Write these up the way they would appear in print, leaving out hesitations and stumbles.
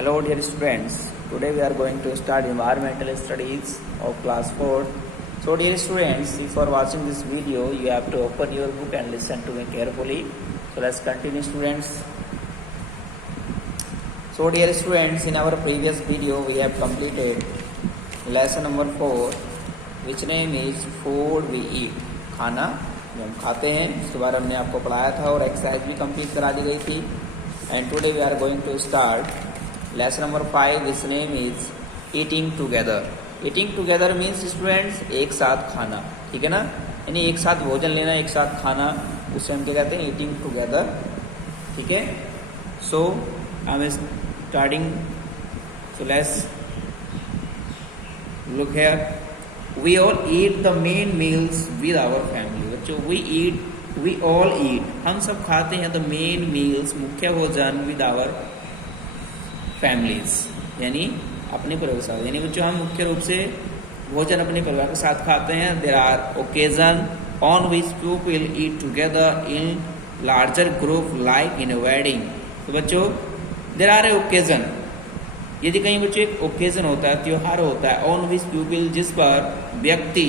Hello dear students, today we are going to start environmental studies of class 4. So dear students, if you are watching this video, you have to open your book and listen to me carefully. So let's continue students. So dear students, in our previous video we have completed lesson number 4 which name is food we eat. खाना जो हम खाते हैं उसके बारे में हमने आपको पढ़ाया था और एक्सरसाइज भी कंप्लीट करा दी गई थी. And today we are going to start lesson number 5 which name is eating together. Eating together means students एक साथ खाना, ठीक है ना, यानी एक साथ भोजन लेना, एक साथ खाना, उसे हम क्या कहते हैं, ईटिंग टुगेदर. ठीक है. So I am starting. So let's look here. We all eat the main meals with our family. बच्चों we all eat, हम सब खाते हैं the main meals, मुख्य भोजन with our families, यानी अपने परिवार के साथ. यानी बच्चों हम मुख्य रूप से भोजन अपने परिवार के साथ खाते हैं. There are occasion on which people eat together in larger group like in a wedding. तो बच्चों there are occasion, यदि कहीं बच्चों एक ओकेजन होता है, त्योहार होता है, ऑन विच पीपल जिस पर व्यक्ति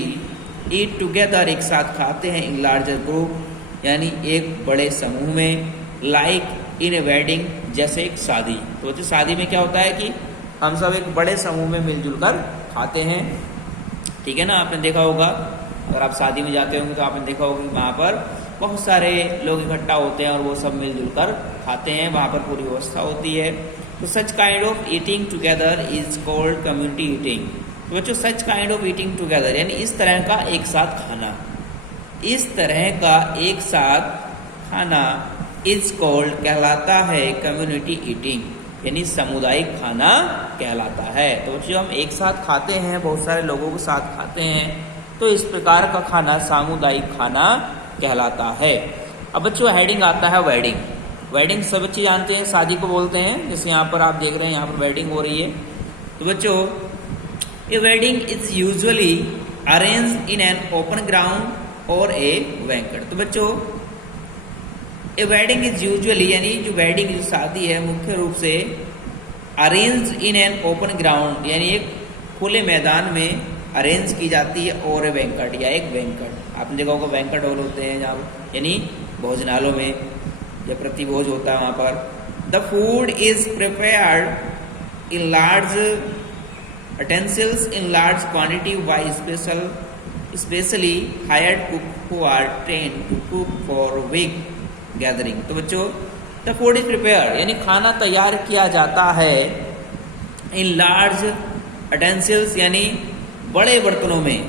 ईट टुगेदर एक साथ खाते हैं, इन लार्जर ग्रुप यानी एक बड़े समूह में, लाइक इन ए वेडिंग जैसे एक शादी. तो बच्चों शादी में क्या होता है कि हम सब एक बड़े समूह में मिलजुल कर खाते हैं. ठीक है ना. आपने देखा होगा, अगर आप शादी में जाते होंगे तो आपने देखा होगा कि वहाँ पर बहुत सारे लोग इकट्ठा होते हैं और वो सब मिलजुल कर खाते हैं, वहाँ पर पूरी व्यवस्था होती है. तो such kind of eating together is called community eating. तो बच्चों such kind of eating together यानी इस तरह का एक साथ खाना, इस तरह का एक साथ खाना इज कॉल्ड कहलाता है कम्युनिटी ईटिंग, यानी सामुदायिक खाना कहलाता है. तो बच्चों हम एक साथ खाते हैं, बहुत सारे लोगों के साथ खाते हैं, तो इस प्रकार का खाना सामुदायिक खाना कहलाता है. अब बच्चों हेडिंग आता है वेडिंग. वेडिंग सब बच्चे जानते हैं, शादी को बोलते हैं. जैसे यहाँ पर आप देख रहे हैं, यहाँ पर वेडिंग हो रही है. तो बच्चों a wedding is usually arrange in an open ground और ए बैंक्वेट. तो बच्चों ए वेडिंग इज यूजुअली यानी जो वेडिंग जो शादी है मुख्य रूप से arrange in an open ground यानी एक खुले मैदान में अरेंज की जाती है, और ए बैंक्वेट या एक बैंक्वेट. आपने देखा होगा बैंक्वेट हॉल होते हैं जहाँ यानी भोजनालयों में जब प्रतिभोज होता है वहाँ पर. The food is prepared in large utensils in large quantity by specially hired cook who are trained to cook for big gathering. तो बच्चों the food is prepared यानी खाना तैयार किया जाता है in large utensils यानी बड़े बर्तनों में.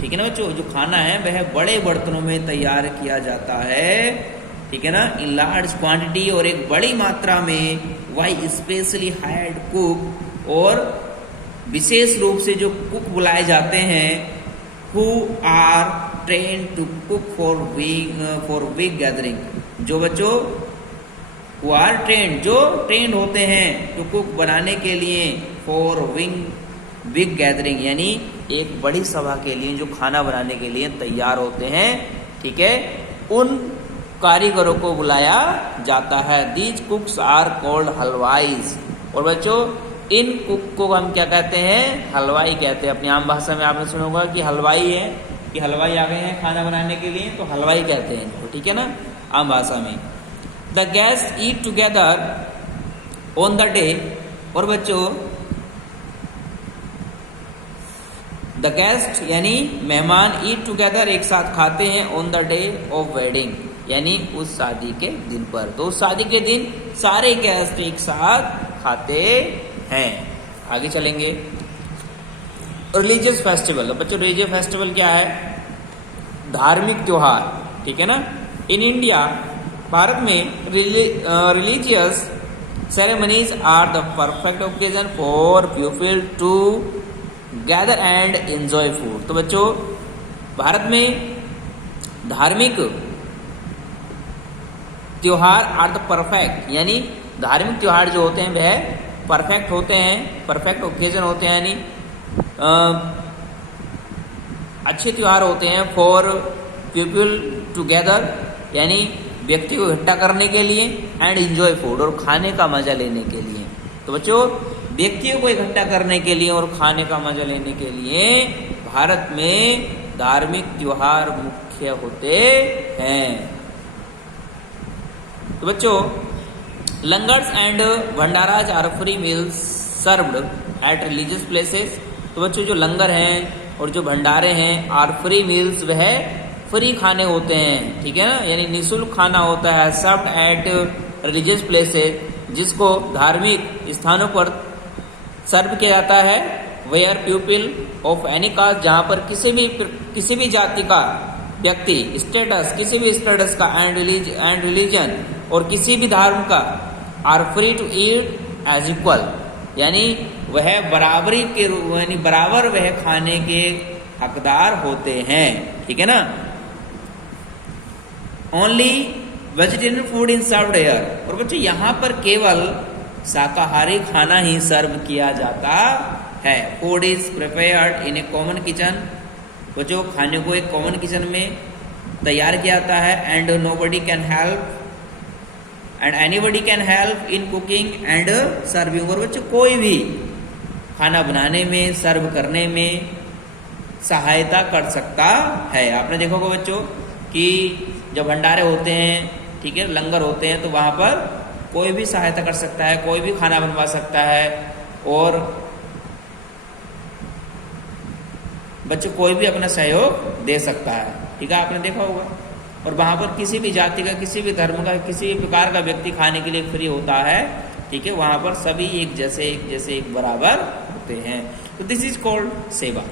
ठीक है ना बच्चों, जो खाना है वह बड़े बर्तनों में तैयार किया जाता है. ठीक है ना. इन लार्ज क्वांटिटी और एक बड़ी मात्रा में, वाई स्पेशली हायर्ड कुक और विशेष रूप से जो कुक बुलाए जाते हैं, who are train to cook for big gathering. जो बच्चों हु आर ट्रेन जो ट्रेंड होते हैं तो कुक बनाने के लिए फॉर बिग गैदरिंग यानी एक बड़ी सभा के लिए जो खाना बनाने के लिए तैयार होते हैं. ठीक है. उन कारीगरों को बुलाया जाता है. These cooks are called halwais. और बच्चों इन कुक को हम क्या कहते हैं, हलवाई कहते हैं. अपनी आम भाषा में आपने सुना होगा कि हलवाई है, कि हलवाई आ गए हैं खाना बनाने के लिए, तो हलवाई कहते हैं इनको. ठीक है ना, आम भाषा में. The guest eat together on the day. और बच्चों द गेस्ट यानी मेहमान ईट टुगेदर एक साथ खाते हैं on the day of wedding यानी उस शादी के दिन पर. तो उस शादी के दिन सारे गेस्ट एक साथ खाते हैं. आगे चलेंगे. Religious festival. तो बच्चों रिलीजियस फेस्टिवल क्या है, धार्मिक त्योहार. ठीक है ना. इन इंडिया भारत में religious ceremonies are the perfect occasion for people to gather and enjoy food. तो बच्चों भारत में धार्मिक त्योहार आर द परफेक्ट यानी धार्मिक त्योहार जो होते हैं वह परफेक्ट होते हैं, परफेक्ट ओकेजन होते हैं यानी अच्छे त्योहार होते हैं. फॉर पीपल टुगेदर यानी व्यक्ति को इकट्ठा करने के लिए, एंड एंजॉय फूड और खाने का मजा लेने के लिए. तो बच्चों व्यक्तियों को इकट्ठा करने के लिए और खाने का मजा लेने के लिए भारत में धार्मिक त्योहार मुख्य होते हैं। तो बच्चों langars and bhandaras are free meals served at religious places. तो बच्चों जो लंगर हैं और जो भंडारे हैं आर फ्री मील्स, वह फ्री खाने होते हैं, ठीक है ना, यानी निःशुल्क खाना होता है। सर्व्ड एट रिलीजियस प्लेसेस, जिसको धार्मिक स्थानों पर सर्व किया जाता है। Where people of any caste, जहाँ पर किसी भी जाति का व्यक्ति, स्टेटस, किसी भी स्टेटस का, एंड रिलीजन, और किसी भी धर्म का, are free to eat as equal, यानी वह बराबरी के, यानी बराबर वह खाने के हकदार होते हैं, ठीक है ना। Only vegetarian food in served here, और बच्चों यहाँ पर केवल शाकाहारी खाना ही सर्व किया जाता है। Food is prepared in A common kitchen, बच्चों खाने को एक कॉमन किचन में तैयार किया जाता है। And nobody can help and anybody can help in cooking and serving, और बच्चों कोई भी खाना बनाने में, सर्व करने में सहायता कर सकता है। आपने देखा होगा बच्चों कि जब भंडारे होते हैं, ठीक है, लंगर होते हैं, तो वहाँ पर कोई भी सहायता कर सकता है, कोई भी खाना बनवा सकता है, और बच्चों कोई भी अपना सहयोग दे सकता है, ठीक है, आपने देखा होगा। और वहाँ पर किसी भी जाति का, किसी भी धर्म का, किसी भी प्रकार का व्यक्ति खाने के लिए फ्री होता है, ठीक है, वहाँ पर सभी एक जैसे एक बराबर होते हैं। तो दिस इज कॉल्ड सेवा।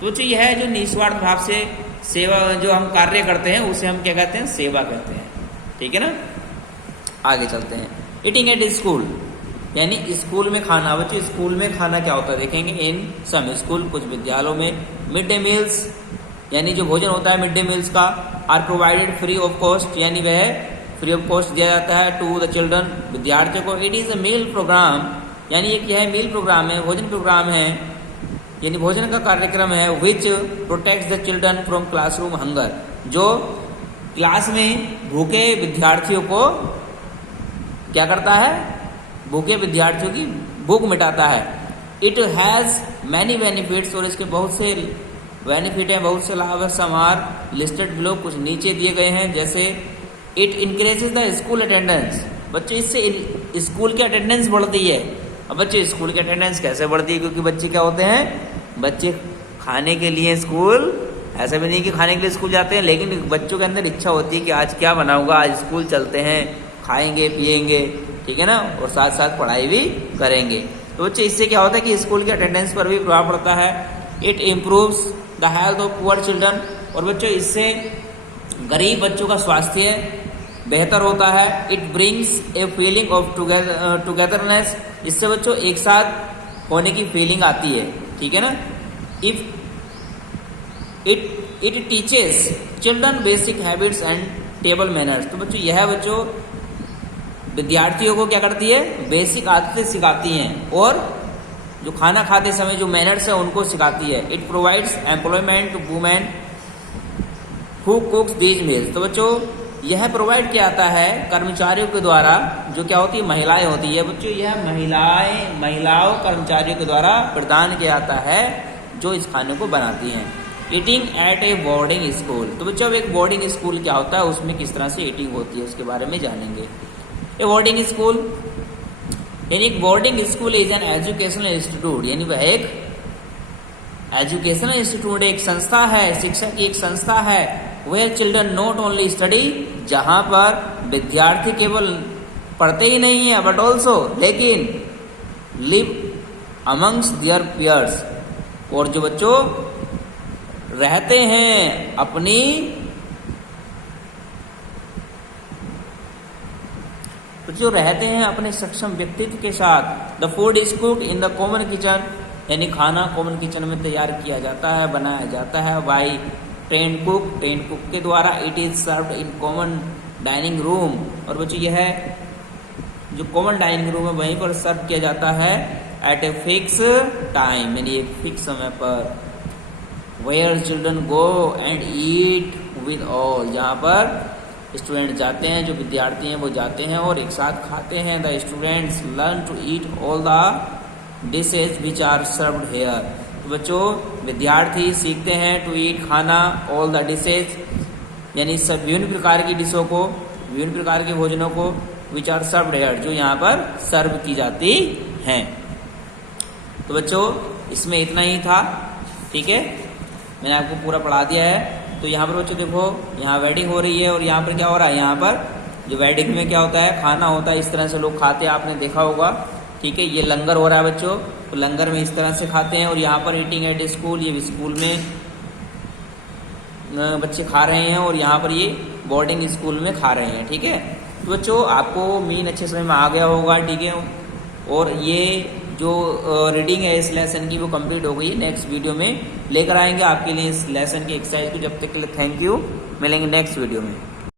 तो बच्चों यह है जो निस्वार्थ भाव से सेवा, जो हम कार्य करते हैं, उसे हम क्या कहते हैं, सेवा कहते हैं, ठीक है ना। आगे चलते हैं। ईटिंग एट स्कूल, यानी स्कूल में खाना। बच्चों स्कूल में खाना क्या होता है देखेंगे। इन सम स्कूल, कुछ विद्यालयों में, मिड डे मील्स, यानी जो भोजन होता है मिड डे मील्स का, are provided free of cost, यानी वह फ्री ऑफ कॉस्ट दिया जाता है टू द चिल्ड्रन, विद्यार्थियों को। It is a meal programme, यानी एक यह मील प्रोग्राम है, भोजन प्रोग्राम है, यानी भोजन का कार्यक्रम है। Which protects the children from classroom hunger, जो क्लास में भूखे विद्यार्थियों को क्या करता है, भूखे विद्यार्थियों की भूख मिटाता है। इट हैज मैनी बेनिफिट्स, और इसके बहुत से बेनिफिट हैं, बहुत से लाभ है। सम आर लिस्टेड बिलो, कुछ नीचे दिए गए हैं, जैसे it increases the school attendance, बच्चे इससे स्कूल की अटेंडेंस बढ़ती है। अब बच्चे स्कूल की अटेंडेंस कैसे बढ़ती है, क्योंकि बच्चे क्या होते हैं, बच्चे खाने के लिए स्कूल, ऐसा भी नहीं कि खाने के लिए स्कूल जाते हैं, लेकिन बच्चों के अंदर इच्छा होती है कि आज क्या बनाऊंगा, आज स्कूल चलते हैं, खाएंगे पिएंगे, ठीक है ना, और साथ साथ पढ़ाई भी करेंगे। तो बच्चे इससे क्या होता है कि स्कूल की अटेंडेंस पर भी प्रभाव पड़ता है। It improves the health of poor children, और बच्चों इससे गरीब बच्चों का स्वास्थ्य बेहतर होता है। It brings a feeling of togetherness, इससे बच्चों एक साथ होने की फीलिंग आती है, ठीक है ना। If it teaches children basic habits and table manners, तो बच्चों यह बच्चों विद्यार्थियों को क्या करती है, बेसिक आदतें सिखाती हैं, और जो खाना खाते समय जो मैनर्स है उनको सिखाती है। It provides employment to women who cooks these meals, तो बच्चों यह प्रोवाइड किया जाता है कर्मचारियों के द्वारा, जो क्या होती है, महिलाएं होती है। बच्चों यह महिलाओं कर्मचारियों के द्वारा प्रदान किया जाता है, जो इस खाने को बनाती हैं। Eating at A boarding school, तो बच्चों अब एक बोर्डिंग स्कूल क्या होता है, उसमें किस तरह से ईटिंग होती है, उसके बारे में जानेंगे। ए बोर्डिंग स्कूल, यानी boarding school is an educational institute, यानी वह एक एजुकेशनल इंस्टीट्यूट, एक संस्था है, शिक्षा की एक संस्था है। Where children not only study, जहां पर विद्यार्थी केवल पढ़ते ही नहीं है, बट ऑल्सो, लेकिन लिव अमंग्स देयर पियर्स, और जो बच्चों रहते हैं अपनी जो रहते हैं अपने सक्षम व्यक्तित्व के साथ। The food is cooked in the common kitchen, यानी खाना कॉमन किचन में तैयार किया जाता है, बनाया जाता है बाई ट्रेन कुक के द्वारा। It is served in common dining room, और बच्चों यह जो कॉमन डाइनिंग रूम है वहीं पर सर्व किया जाता है एट ए फिक्स टाइम, यानी एक फिक्स समय पर। Where children go and eat with all, जहाँ पर स्टूडेंट जाते हैं, जो विद्यार्थी हैं वो जाते हैं और एक साथ खाते हैं। The students learn to eat all the dishes which are served here. तो बच्चों विद्यार्थी सीखते हैं टू ईट खाना, ऑल द डिशेज यानी सब विभिन्न प्रकार की डिशों को, विभिन्न प्रकार के भोजनों को, विच आर सर्व्ड हेयर जो यहाँ पर सर्व की जाती हैं। तो बच्चों इसमें इतना ही था, ठीक है, मैंने आपको पूरा पढ़ा दिया है। तो यहाँ पर बच्चों देखो यहाँ वेडिंग हो रही है और यहाँ पर क्या हो रहा है, यहाँ पर जो वेडिंग में क्या होता है, खाना होता है, इस तरह से लोग खाते हैं, आपने देखा होगा, ठीक है। ये लंगर हो रहा है बच्चों, तो लंगर में इस तरह से खाते हैं। और यहाँ पर ईटिंग एट स्कूल, ये स्कूल में बच्चे खा रहे हैं और यहाँ पर ये बोर्डिंग स्कूल में खा रहे हैं, ठीक है। तो बच्चों आपको मीन अच्छे समझ में आ गया होगा, ठीक है। और ये जो रीडिंग है इस लेसन की वो कंप्लीट हो गई है। नेक्स्ट वीडियो में लेकर आएंगे आपके लिए इस लेसन की एक्सरसाइज को। जब तक के लिए थैंक यू, मिलेंगे नेक्स्ट वीडियो में।